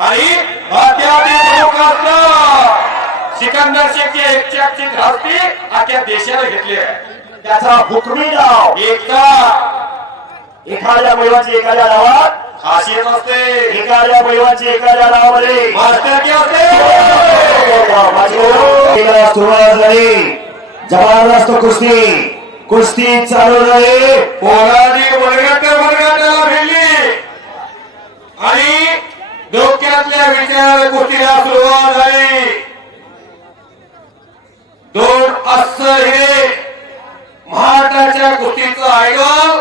आणि सिकंदर शेखची एकशे एकची धास्ती अख्या देशाला घेतली आहे. त्याचा हुकमी नाव एकता एखाद्या बैलाची एखाद्या नावात खासियत असते. एखाद्या बैलाची एखाद्या नावामध्ये मास्टर की असते. माझी सुरुवात झाली. जबरदस्त कुस्ती. कुस्ती चालू झाली. मनगट मनगटाला भिडली आणि डोक्यातल्या विचार गोष्टीला सुरुवात झाली दोन अस हे महाराष्ट्राच्या गोष्टीचं आयोग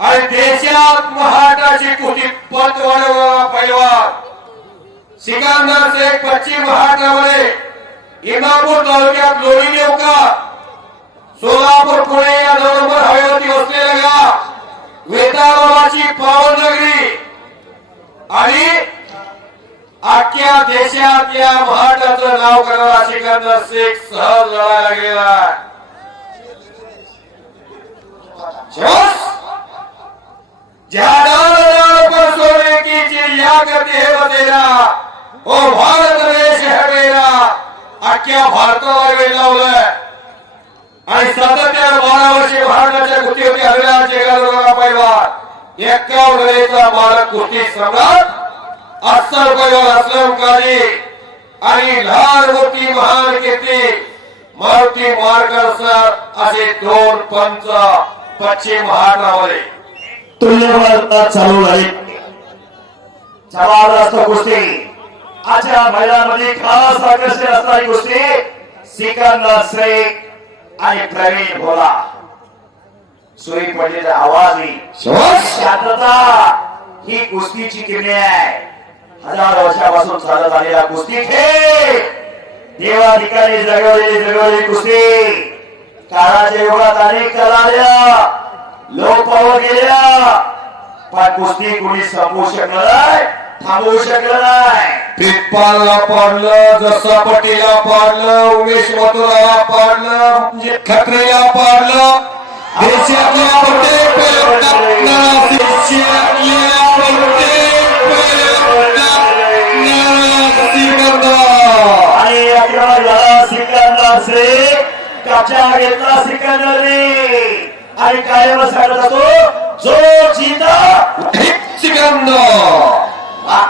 आणि देशात महाराष्ट्राची कुस्ती पत वाढवणारा पैलवान सिकंदर शेख पश्चिम महाराष्ट्रामध्ये इमापूर तालुक्यात लोणी नेवका. सोलापूर पुणे या दोन नंबर हवेवरती वसलेलं गाव वेताळबाबाची पावन नगरी आणि अख्ख्या देशात या महाराष्ट्राचं नाव करणारा सिकंदर शेख सहज लढायला गेला. ज्यादा पर सोने की चिड़िया करते है बतेरा ओ हो भारत देश है मेरा अख्ख्या भारताला वेळ लावलाय. आणि सातत्यानं बारा वर्षे भारताच्या कृती होती हरियाणाचे पहिला एक्कावन्न वेळेचा मालक कुस्ती सम्राट अस्सल पैलवान असलम काजी आणि लहान मोठी महान कीर्ती मारुती मार्कर सर असे दोन पंच पश्चिम महाराष्ट्रामध्ये तुल्यबळ चालू झाले. जबरदस्त कुस्ती. आजच्या महिलांमध्ये खास आकर्षण असणारी कुस्ती सिकंदर शेख आणि प्रवीण भोला. सुई पडलेला आवाज ही शांतता ही कुस्तीची किमया आहे. हजार वर्षापासून चालत आलेला कुस्ती खेळ. देवा ठिकाणी जगवलेली जगवलेली कुस्ती. काळाच्या युगात अनेक चालल्या लोक पावत गेल्या. पण कुस्ती कोणी संपवू शकलं नाही थांबवू शकलं नाही. पिप्पाला पाडलं जसं पटीला पाडलं उमेश मथुराला पाडलं म्हणजे खत्रेला पाडलं. देशातल्या प्रत्येक देशातल्या आणि कायम सांगत असतो जो जिंदा हे सिकंदर. वा.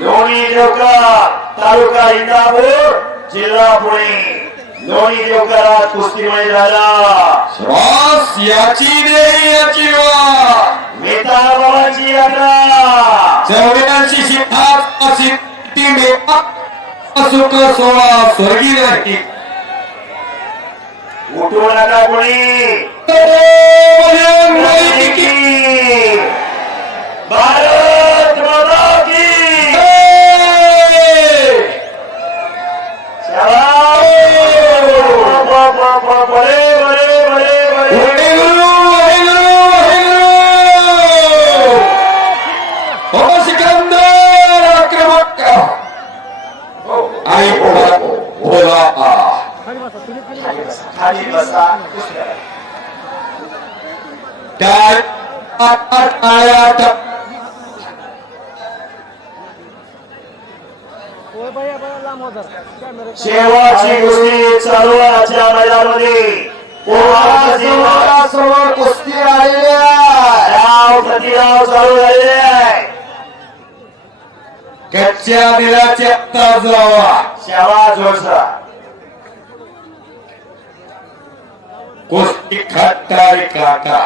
लोणी तालुका इंदापूर जिल्हा पुणे. लोणी देवकरात कुस्ती मैदान झाला श्वास याची देही याची मेता बाबाची यात्रा। चौऱ्याऐंशी शिद्धार्थ सिद्धी मेवा। सुख सोळा स्वर्गी राही उठू नका कोणी। भारत माता की शाबाश. बरे बरे बरे बरे सिकंदर आक्रमक आई बोला बोला खाली बसा त्या आया शेवटची कुस्ती चालू आहे आजच्या मैदानामध्ये. समोर कुस्ती आलेली आहे? राव प्रतिराव चालू झालेले आहे. कच्च्या दिलाच्या ताजावा शेवा जोडसा कुस्ती खट्टारी काका.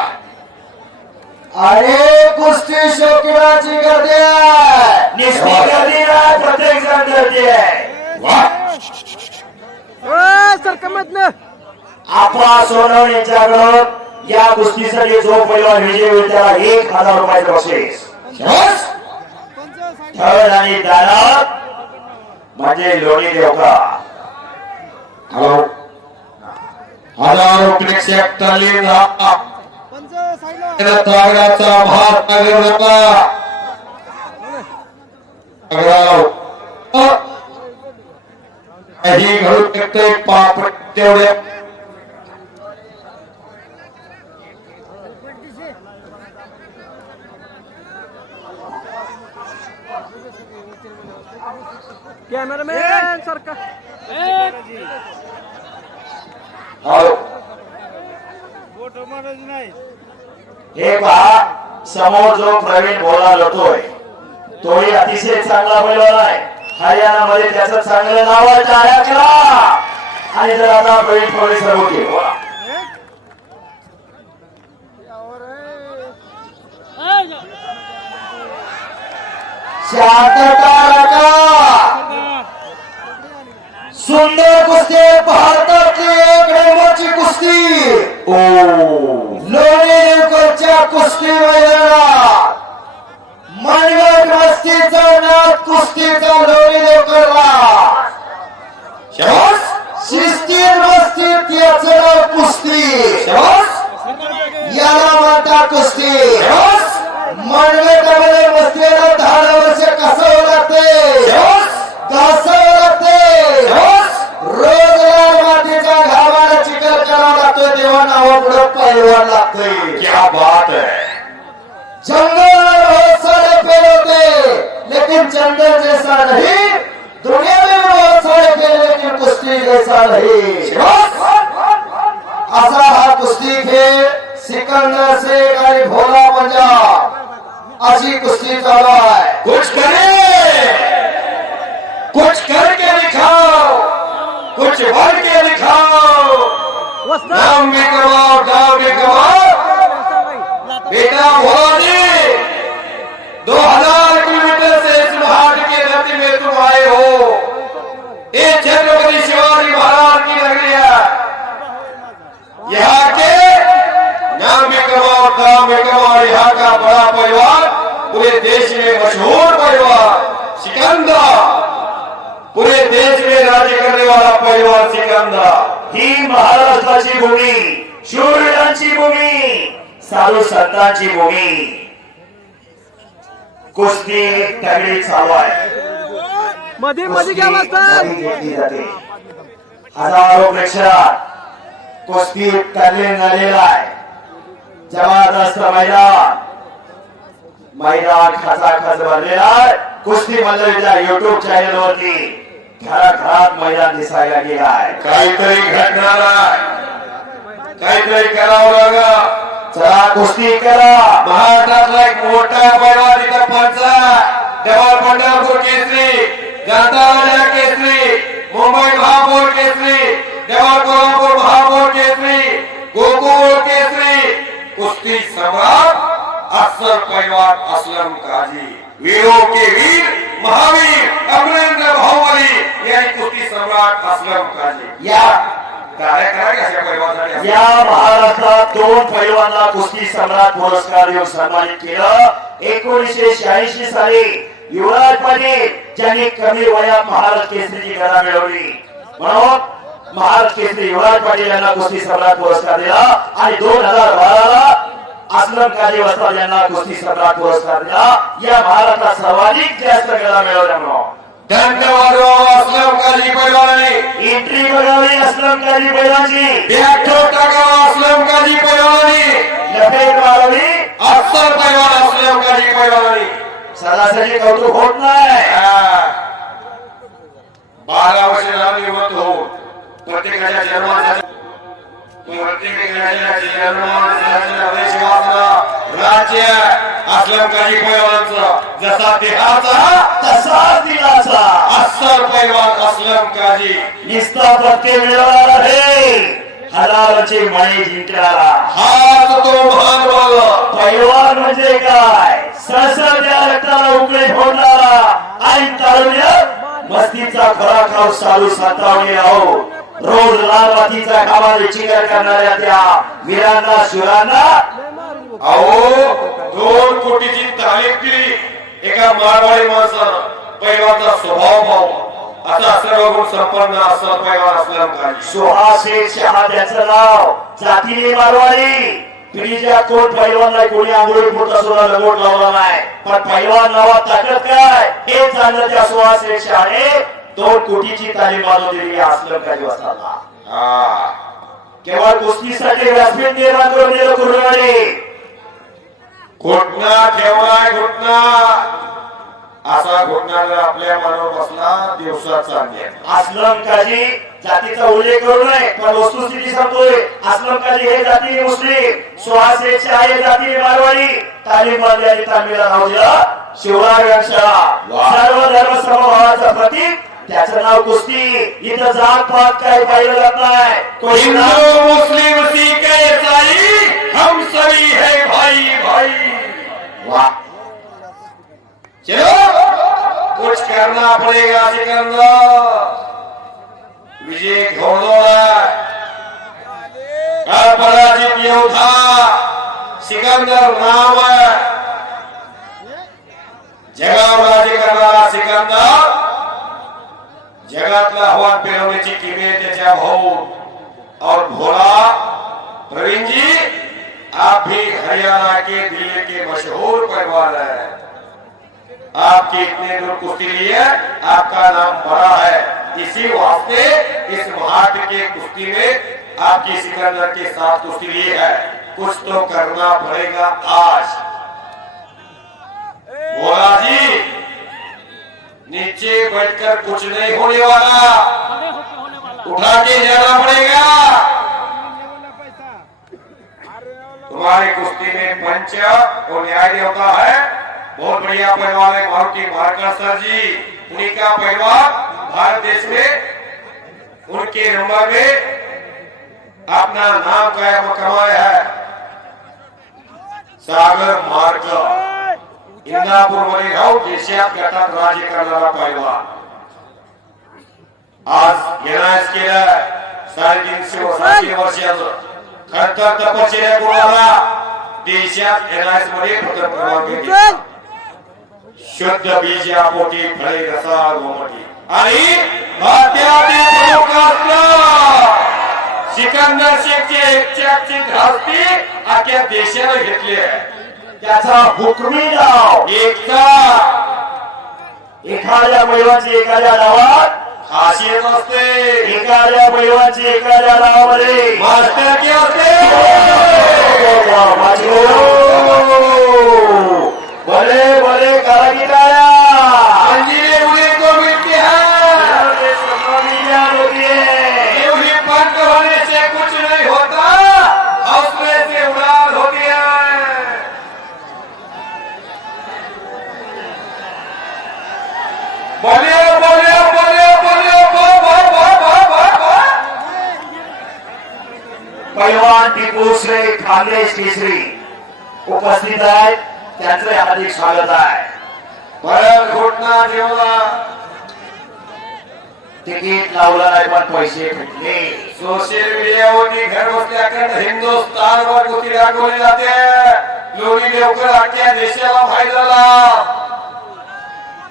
अरे कुस्ती शौकीनाची गर्दी आहे. निस्ती गर्दी प्रत्येक जण गर्दी आहे. सरकमधनं आपा सोनवणे यांच्याकडून या कुस्तीसाठी जो पहिला विजय होईल त्याला एक हजार रुपयाचं थर्ड आणि दानव म्हणजे लोणी देवका. हॅलो. हजारो प्रेक्षक साईडला तागडाचा भात लागू नका. हे घडू शकते? तेवढे. कॅमेरामॅन हे पहा समोर जो प्रवीण बोला लढतोय तोही अतिशय चांगला बोलवला आहे. हरियाणामध्ये त्याचं चांगलं नाव आहे करा आणि जर आता प्रवीण थोडे सर्व बोला. सुंदर कुस्ती भारतातली एक नंबरची कुस्ती. ओ. लोणेकरच्या कुस्ती मैदानात. मनगट मस्तीचा कुस्तीचा लोणेकरला शाबास शिस्तीत मस्तीत याचं नाव कुस्ती. याला म्हणता कुस्ती. शाबास मनगटामध्ये बसलेलं दहा वर्ष कसावं लागते. घासावं लागते. रोज लाल मातीच्या घामाला चिखल करावा लागतोय तेव्हा नावा पुढे पैलवान लागतोय. लेकिन जैसा नहीं दुनिया में भी बहुत सारे पेड़ लेकिन कुश्ती जैसा नहीं असा हा कुस्ती खेळ सिकंदर से आणि भोला पंजाब। अशी कुस्ती चालू है। कुछ करे कुछ करके दिखाओ कुछ भर के दिखाओ नाम भी कमाओ नाम भी कमाओ। बेटा भोलाजी परिवार सिकंदर ही महाराष्ट्राची भूमी शूरवीरांची भूमी साधू संतांची भूमी. कुस्ती तगडी चालू आहे. मध्ये मध्ये जाते. हजारो प्रेक्षक कुस्ती तल्लीन झालेला आहे. जबरदस्त मैदान. मैदान खचाखच भरलेला आहे. कुस्ती मंडळीच्या युट्यूब चॅनल वरती. घराघरात मैदान दिसायला गेला आहे काहीतरी घडणार आहे काहीतरी करावं लागलं. चला कुस्ती करा. महाराष्ट्रातला एक मोठा पैलवान इथं पंचा देवाल पंढरपूर केसरी जनता राजा केसरी मुंबई महापौर केसरी देवाल कोल्हापूर महापौर केसरी गोकुळ केसरी. कुस्ती सम्राट अफसर पैलवान असलम काजी. वीरों के वीर महावीर अमरेंद्र बाहुबली यांनी कुस्ती सम्राट असलम काजी या या महाराष्ट्रात दोन पैलवानला कुस्ती सम्राट पुरस्कार देऊन सन्मानित केलं. एकोणीसशे शहाऐंशी साली युवराज पाटील ज्यांनी कमी वयात महाराष्ट्र केसरीची गदा मिळवली. म्हणून महाराष्ट्र केसरी युवराज पाटील यांना कुस्ती सम्राट पुरस्कार दिला आणि दोन हजार बाराला असलम काजी वस्ताद यांना कुस्ती सम्राट पुरस्कार दिला. या महाराष्ट्रात सर्वाधिक जास्त गदा मिळवल्या म्हणून धन्यवाद असलम काजी पैलवानाने एंट्री बघावी असलम काजी बैलांची. व्याख्या टाकावा असलम काजी पैलवानी लपेट मारावी अस्सल पैलवान असलम सरासरी कौतुक होत नाही. बारा वर्ष निवृत्त होऊन प्रत्येकाच्या जन्माचा प्रत्येकाच्या जन्माचा राज्य असलम काही पैलवानचं जसा देहाचा तसा दिलाचा अस्सल पैलवान असलम काजी निस्ता पत्ते मिळणार आहे. हलालचे मणी जिंकणारा. हाच तो महान बल. पैलवान म्हणजे काय? सळसळत्या रक्ताला उकळे फोडणारा. आणि तारुण्यात मस्तीचा खरा खाऊ चालू सातावणे आहो रोज लाल मातीचा खावाने चिकर करणाऱ्या त्या वीरांना शिवरांना. अहो दोन कोटीची तालीम केली. एका मारवाडी माणसानं पैलवानचा स्वभाव पाहू असा सर्व गुण संपन्न असं पैलवान असलं पाहिजे सुहासे शहा त्याचं नाव. जातीने मारवाडी. पिढीच्या कोट पैलवानला कोणी आंघोळी पुरता सुद्धा लगोट लावला नाही. पण पैलवान नावात ताकद काय? हे जाणलं त्या सुहासे शहाने दोन कोटीची तालीम दिली असलं काही हा. केवळ कुस्तीसाठी व्यासपीठ निर्माण करून दिलं कुर्रवाडी घुटना ठेवलाय घुटना. असा घोटणार आपल्या मनावर बसला दिवसात चालले अस्लम काजी जातीचा उल्लेख करू नये पण वस्तुस्थिती सांगतोय. अस्लम काजी हे जाती मुस्लिम सुहासेचे आहे जाती मारवाडी. तालीम बांधली आणि तालमीला नाव दिलं वा. सर्व धर्म समभावाचं प्रतीक त्याचं नाव कुस्ती इथं जात पात काही पाहिलं जात नाही तो हिंदू मुस्लिम सिख ईसाई हम सभी है भाई भाई। वाह। चलो कुछ करना पड़ेगा सिकंदर। विजय घोड़ोला अपराजित योद्धा सिकंदर नाव आहे जगावर राज्य करणारा सिकंदर। जगातला आव्हान पेरवण्याची किमे त्याच्या भाऊ और भोला प्रवीण जी, आप भी हरियाणा के, दिल्ली के मशहूर पहलवान है। आपकी इतने दूर कुश्ती ली है आपका नाम बड़ा है। इसी वास्ते, इस महाट के कुश्ती में आपकी सिकंदर के साथ कुश्ती ली है। कुछ तो करना पड़ेगा आज। भोला जी नीचे बैठकर कुछ नहीं होने वाला। उठा के जाना पड़ेगा। तुम्हारी कुश्ती में पंच और न्याय देवता है। बहुत बढ़िया पहलवान है मारुति मारकर सर जी। उन्हीं का पहलवान भारत देश में, उनके नंबर में अपना नाम कायम कमाया है। सागर मार्ग। इंदापूरमध्ये गाव देशात गटात राज्य करणारा पहिलवान आज एनआयएस केलं साडेतीनशे वर्षाची वर्षाचं. खर तपश्चर्या कोणाला देशात एनआयएसमध्ये प्रथम क्रमांक शुद्ध बीज या पोटी फळे रसा गोमटी आणि भारतीयातील प्रमुख असलं सिकंदर शेखचे एकच्या धास्ती अख्ख्या देशाने घेतली आहे. त्याचा हुकमी नाव एकदा. एखाद्या पैलवानची एखाद्या नावात खासियत असते एखाद्या पैलवानची एखाद्या नावामध्ये मास्टर की असते. हो, हो, हो, भले भले कारागिराया पैलवान टिपू खानदेश केसरी उपस्थित आहेत. त्यांचं हार्दिक स्वागत आहे. परत घोटना ठेवला तिकीट लावलं नाही पण पैसे भेटले. सोशल मीडियावरती घर बसल्या हिंदुस्थान वर गोष्टी दाखवली जाते. लोणी देवकर अख्ख्या देशाला फायदा झाला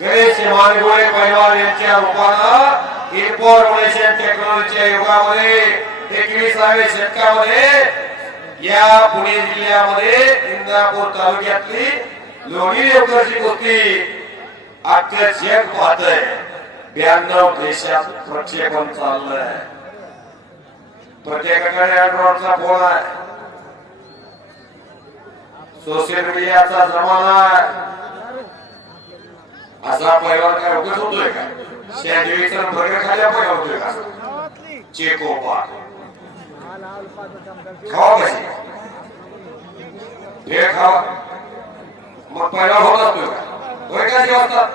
गणेश मानगोळे पैलवान यांच्या रूपानं इन्फॉर्मेशन टेक्नॉलॉजीच्या युगामध्ये एकविसाव्या शतकामध्ये या पुणे जिल्ह्यामध्ये इंदापूर तालुक्यातली लोणी देवकरची गोष्टी अख्खं जग पाहतय ब्याण्णव देशात प्रक्षेपण चाललंय. प्रत्येकाकडे अँड्रॉइडचा फोन आहे. सोशल मीडियाचा जमाना आहे. असा परिवार काय उगत होतोय का? सँडविच बर्गर खाल्या पण होतोय का? चेकोपा हो खावा कशी भेळ खावा मग पहिला होत असतोय होय का जेवतात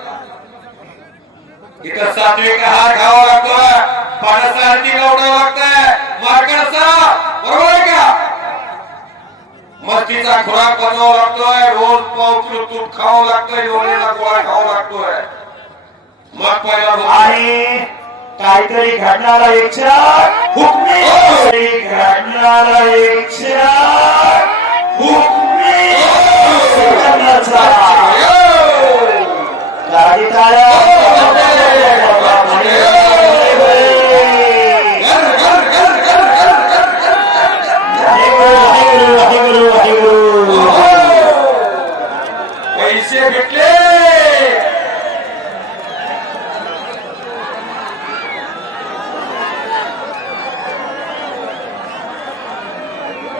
इथं सात्विक आहार खावा लागतो पाण्याचा आरती लावडावं लागतंय. मार्गाचा. बरोबर आहे का? मस्तीचा खुराक बनवावा लागतोय. रोज पाव किलो तूप खावा लागतोय. डोळ्याला गोळा खावा लागतोय. मग पहिला होतो. काहीतरी घडणारा एक हुकमी. घडणारा एक हुकमी. सिकंदरचा. कारागिराया. घर,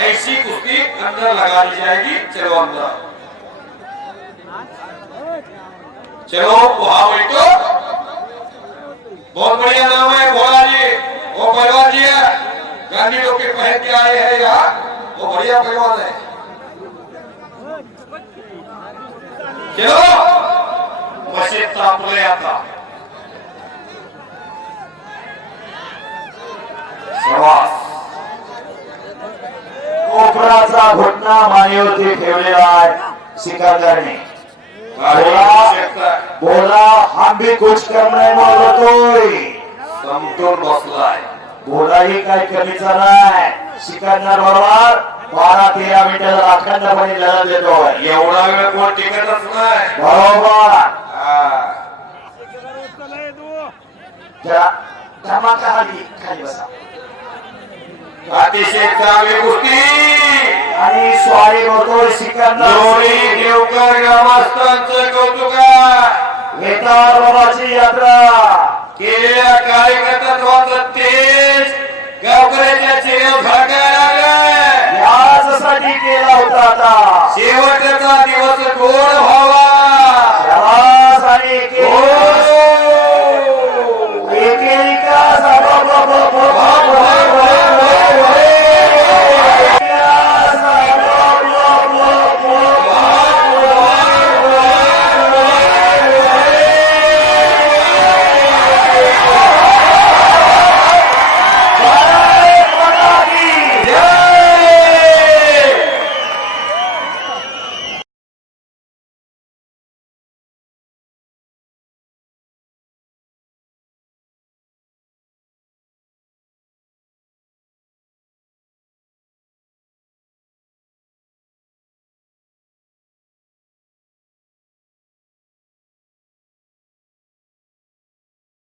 ऐसी कुश्ती अंदर लगा दी जाएगी, चलो अंदर। चलो, वहाँ बैठो। बहुत बढ़िया नाम है भोला जी। वो परिवार जी है। गांधी लोग के पहन के आए हैं यहाँ। वो बढ़िया परिवार है। चलो। मशीद तापले आता प्रवास कोपराचा घोटणा मानेवरती ठेवलेला आहे. सिकंदरने बोला बोला हम भी कुछ नाही बोलतोय समतोल बसलाय. बोलाही काही कमीचा नाही. सिकंदर बरोबर? बारा तेरा मिनिटाचा अखंडपणे लढत देतोय. एवढा वेळ कोण टिकतच नाही. बरोबर. जरा धमाका हवी खाली बसा. अतिशय चांगली गोष्टी आणि स्वारी सिकंदर देवकर ग्रामस्थांचं कौतुक